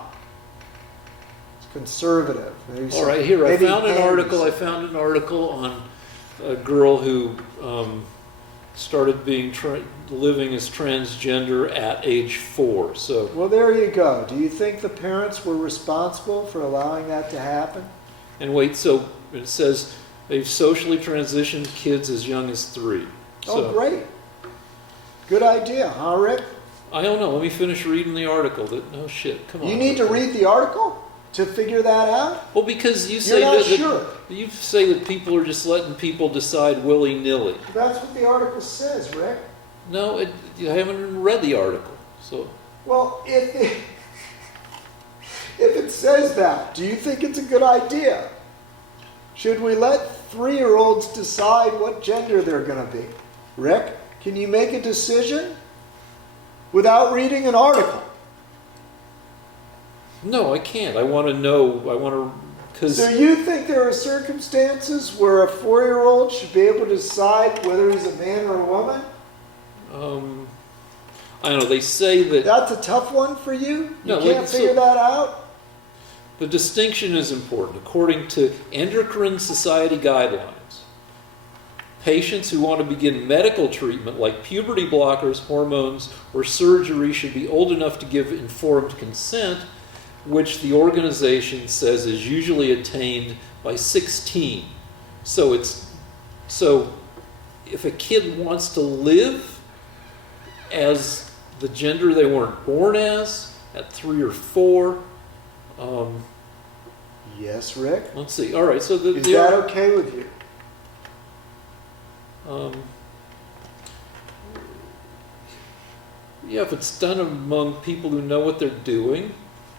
It's conservative. Maybe All right, here, I maybe found an hands. article on a girl who started living as transgender at age 4. So, Well, there you go. Do you think the parents were responsible for allowing that to happen? and wait, so it says they've socially transitioned kids as young as 3. So, Oh, great. Good idea, huh, Rick? I don't know. Let me finish reading the article. No shit. Come on. You need to read the article to figure that out? Well, because you say You're not that sure. you say that people are just letting people decide willy-nilly. That's what the article says, Rick. No, you haven't even read the article. So, Well, if it says that, do you think it's a good idea? Should we let 3-year-olds decide what gender they're going to be? Rick, can you make a decision without reading an article? no, I can't. I want to know. Because So you think there are circumstances where a 4-year-old should be able to decide whether he's a man or a woman? I don't know. They say that That's a tough one for you? You No, can't so- figure that out? the distinction is important. According to Endocrine Society guidelines, patients who want to begin medical treatment like puberty blockers, hormones, or surgery should be old enough to give informed consent, which the organization says is usually attained by 16. So if a kid wants to live as the gender they weren't born as at 3 or 4, Yes, Rick. let's see. All right, so Is that okay with you? Yeah, if it's done among people who know what they're doing,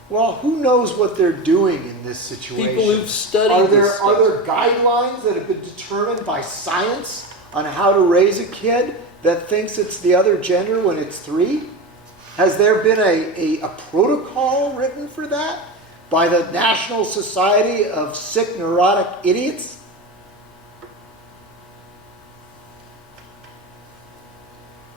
Well, who knows what they're doing in this situation? people who've studied Are this stuff. there guidelines that have been determined by science on how to raise a kid that thinks it's the other gender when it's 3? Has there been a protocol written for that by the National Society of Sick Neurotic Idiots?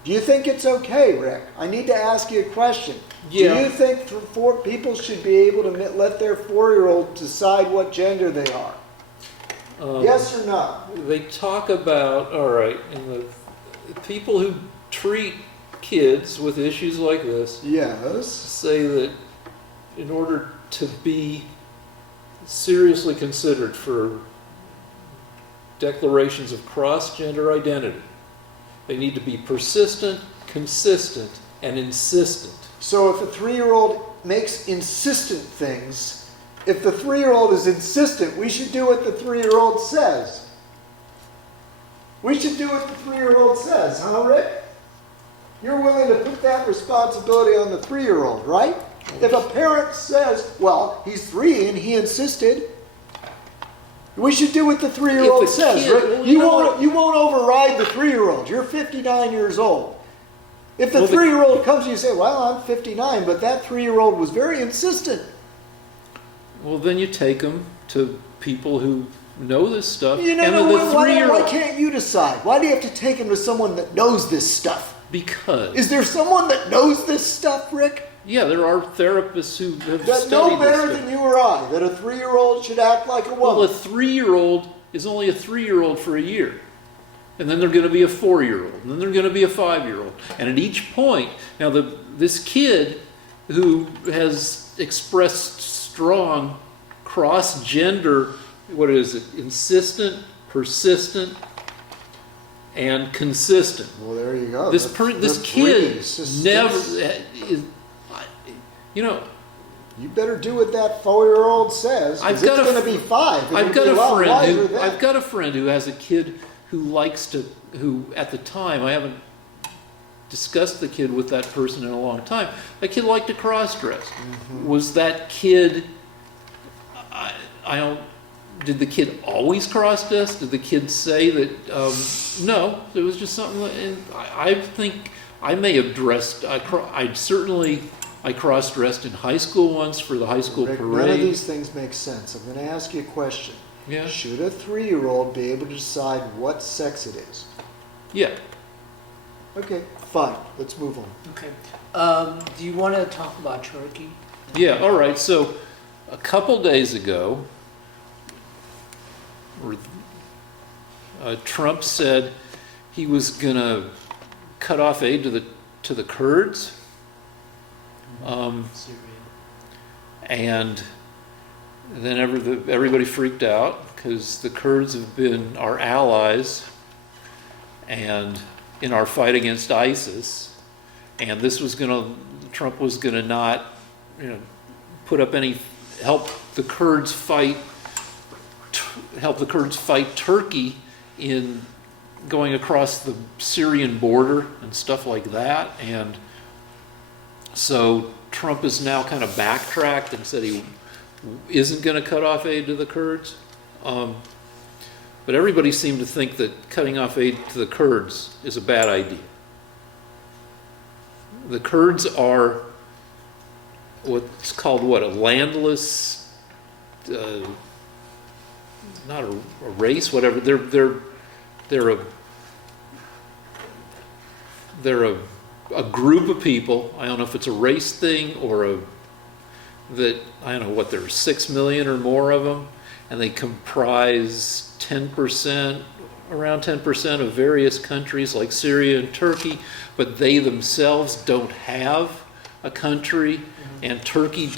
Do you think it's okay, Rick? I need to ask you a question. Yeah. Do you think people should be able to let their 4-year-old decide what gender they are? Yes or no? They talk about, all right, and the people who treat kids with issues like this Yes. say that in order to be seriously considered for declarations of cross-gender identity, they need to be persistent, consistent, and insistent. So if a 3-year-old makes insistent things, if the 3-year-old is insistent, we should do what the 3-year-old says. We should do what the 3-year-old says, huh, Rick? You're willing to put that responsibility on the 3-year-old, right? If a parent says, well, he's 3 and he insisted, we should do what the 3-year-old If a says, kid- Rick. well, You you know won't, what? you won't override the 3-year-old. You're 59 years old. If the Well, 3-year-old comes to you and say, well, I'm 59, but that 3-year-old was very insistent. Well, then you take them to people who know this stuff. You know, and no, the why three-year-old, can't you decide? Why do you have to take him to someone that knows this stuff? because Is there someone that knows this stuff, Rick? yeah, there are therapists who have That studied know this better stuff. than you or I, that a 3-year-old should act like a Well, woman. a 3-year-old is only a 3-year-old for a year. And then they're going to be a 4-year-old. And then they're going to be a 5-year-old. And at each point, now this kid who has expressed strong cross-gender, what is it, insistent, persistent, and consistent. Well, there you go. This That's kid three. never, is, you know, You better do what that 4-year-old says. 'Cause I've got it's a going to be 5. and I've you'll got be a lot friend wiser who then. I've got a friend who has a kid who likes to, who at the time, I haven't discussed the kid with that person in a long time. That kid liked to cross-dress. Was that kid, I don't, did the kid always cross-dress? Did the kid say that, no, it was just something, and I think I may have dressed, I cross-dressed in high school once for the high school Rick, parade. none of these things make sense. I'm going to ask you a question. Yeah. Should a 3-year-old be able to decide what sex it is? Yeah. Okay, fine. Let's move on. Okay. Do you want to talk about Turkey? Yeah, all right. So a couple days ago, Trump said he was going to cut off aid to the Kurds. And then everybody freaked out because the Kurds have been our allies and in our fight against ISIS, and Trump was gonna not, put up any help the Kurds fight Turkey in going across the Syrian border and stuff like that, and so Trump has now kind of backtracked and said he isn't going to cut off aid to the Kurds. But everybody seemed to think that cutting off aid to the Kurds is a bad idea. The Kurds are what's called a landless, not a race, whatever. They're a group of people. I don't know if it's a race thing or I don't know what, there's 6 million or more of them, and they comprise 10%, around 10% of various countries like Syria and Turkey, but they themselves don't have a country, and Turkey,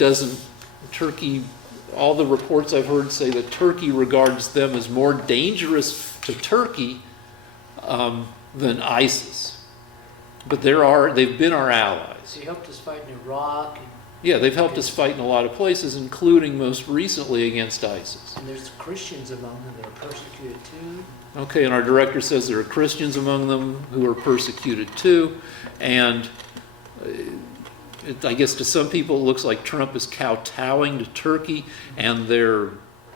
all the reports I've heard say that Turkey regards them as more dangerous to Turkey than ISIS. But they've been our allies. He helped us fight in Iraq. Yeah, they've helped us fight in a lot of places, including most recently against ISIS. And there's Christians among them that are persecuted too. Okay, and our director says there are Christians among them who are persecuted too. And I guess to some people it looks like Trump is kowtowing to Turkey and their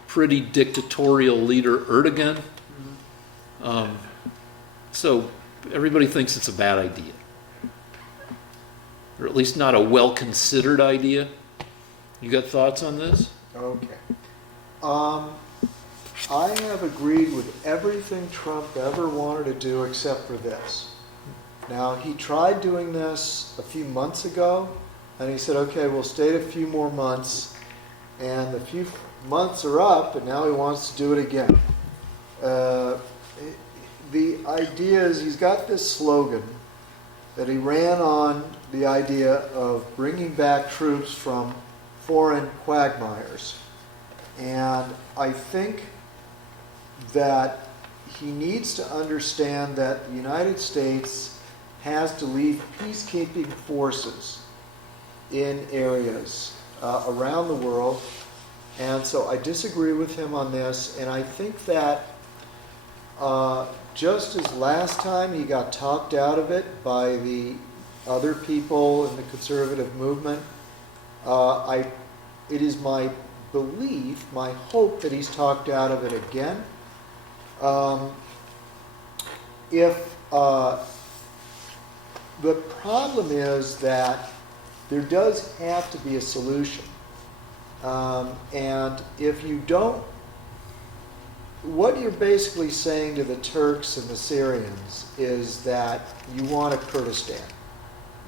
pretty dictatorial leader Erdogan. So everybody thinks it's a bad idea. Or at least not a well-considered idea. You got thoughts on this? Okay. I have agreed with everything Trump ever wanted to do except for this. Now, he tried doing this a few months ago, and he said, okay, we'll stay a few more months, and the few months are up, and now he wants to do it again. The idea is he's got this slogan that he ran on the idea of bringing back troops from foreign quagmires. And I think that he needs to understand that the United States has to leave peacekeeping forces in areas around the world. And so I disagree with him on this, and I think that just as last time he got talked out of it by the other people in the conservative movement, it is my belief, my hope that he's talked out of it again. The problem is that there does have to be a solution. And if you don't, what you're basically saying to the Turks and the Syrians is that you want a Kurdistan.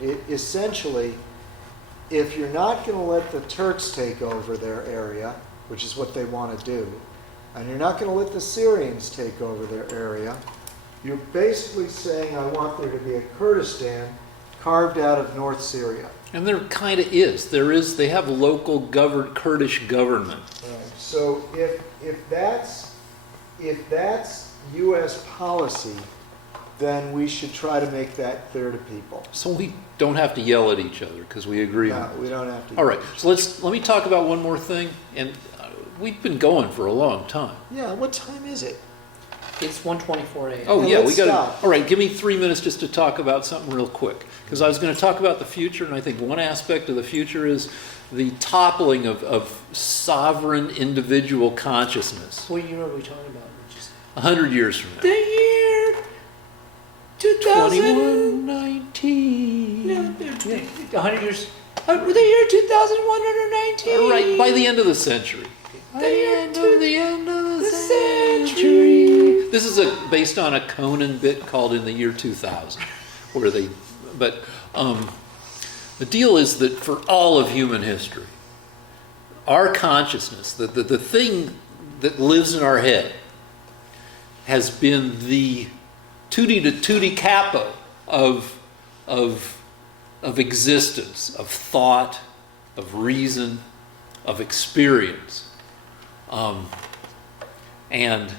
Essentially, if you're not going to let the Turks take over their area, which is what they want to do, and you're not going to let the Syrians take over their area, you're basically saying, I want there to be a Kurdistan carved out of North Syria. And there kind of is. They have local Kurdish government. Right. So if that's U.S. policy, then we should try to make that clear to people. So we don't have to yell at each other because we agree on No, it. we don't have to. All right, so let me talk about one more thing. And we've been going for a long time. Yeah, what time is it? It's 1:24 a.m. Oh, Now yeah, we let's got stop. to, all right, give me 3 minutes just to talk about something real quick. Because I was going to talk about the future, and I think one aspect of the future is the toppling of sovereign individual consciousness What year are we talking about? 100 years from The now. year 2000. 2119. No, 100 years. The year 2119. All right, by the end of the century. The year The end of the century. This is based on a Conan bit called In the Year 2000, where they, but the deal is that for all of human history, our consciousness, the thing that lives in our head, has been the tutti to tutti capo of existence, of thought, of reason, of experience. And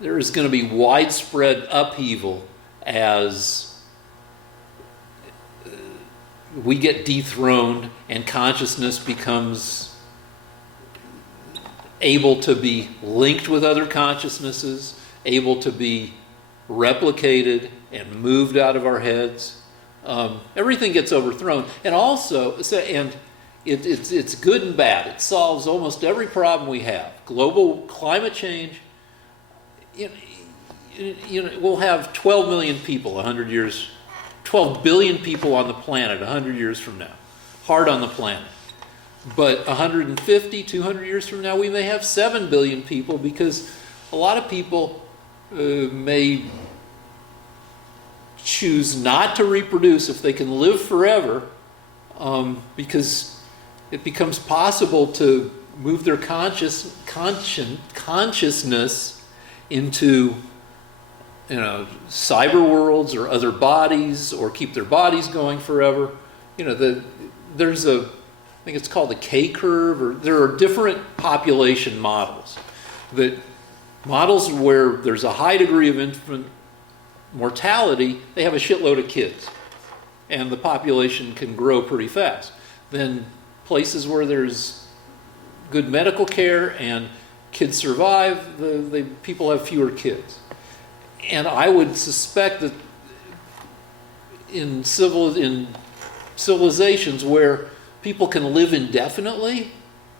there is going to be widespread upheaval as we get dethroned and consciousness becomes able to be linked with other consciousnesses, able to be replicated and moved out of our heads. Everything gets overthrown. And also, it's good and bad. It solves almost every problem we have. Global climate change, we'll have 12 million people 100 years, 12 billion people on the planet 100 years from now. Hard on the planet. But 150, 200 years from now, we may have 7 billion people because a lot of people may choose not to reproduce if they can live forever, because it becomes possible to move their consciousness into cyber worlds or other bodies, or keep their bodies going forever. There's I think it's called the K curve, or there are different population models. Models where there's a high degree of infant mortality, they have a shitload of kids, and the population can grow pretty fast. Then places where there's good medical care and kids survive, the people have fewer kids. And I would suspect that in civilizations where people can live indefinitely,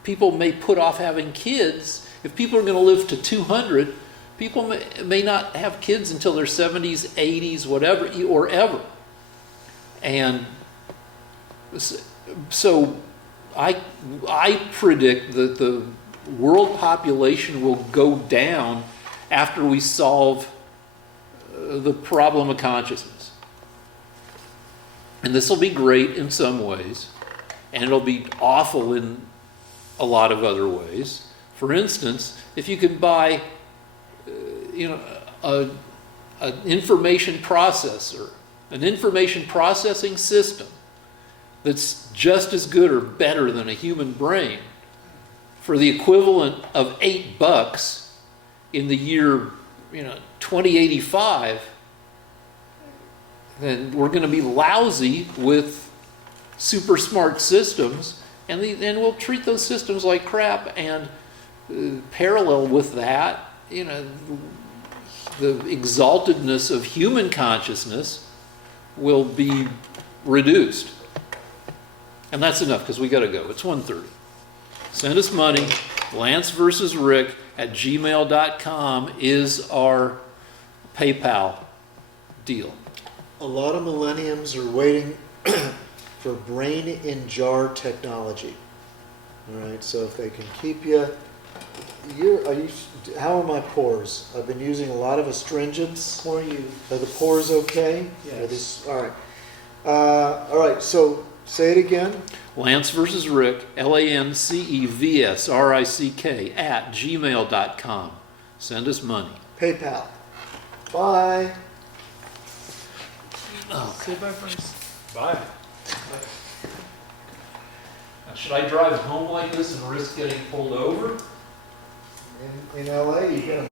people may put off having kids. If people are going to live to 200, people may not have kids until their 70s, 80s, whatever, or ever. And so I predict that the world population will go down after we solve the problem of consciousness. And this will be great in some ways, and it'll be awful in a lot of other ways. For instance, if you can buy an information processor, an information processing system that's just as good or better than a human brain for the equivalent of $8 in the year 2085, then we're going to be lousy with super smart systems, and we'll treat those systems like crap. And parallel with that, the exaltedness of human consciousness will be reduced. And that's enough, because we got to go. It's 1:30. Send us money. lanceversusrick@gmail.com is our PayPal deal. A lot of millenniums are waiting for brain-in-jar technology. All right, so if they can keep you... how are my pores? I've been using a lot of astringents. For you. Are the pores okay? Yes. All right. All right, so say it again. Lance versus Rick, LANCEVSRICK @gmail.com. Send us money. PayPal. Bye. Say bye, friends. Bye. Now, should I drive home like this and risk getting pulled over? In LA, you get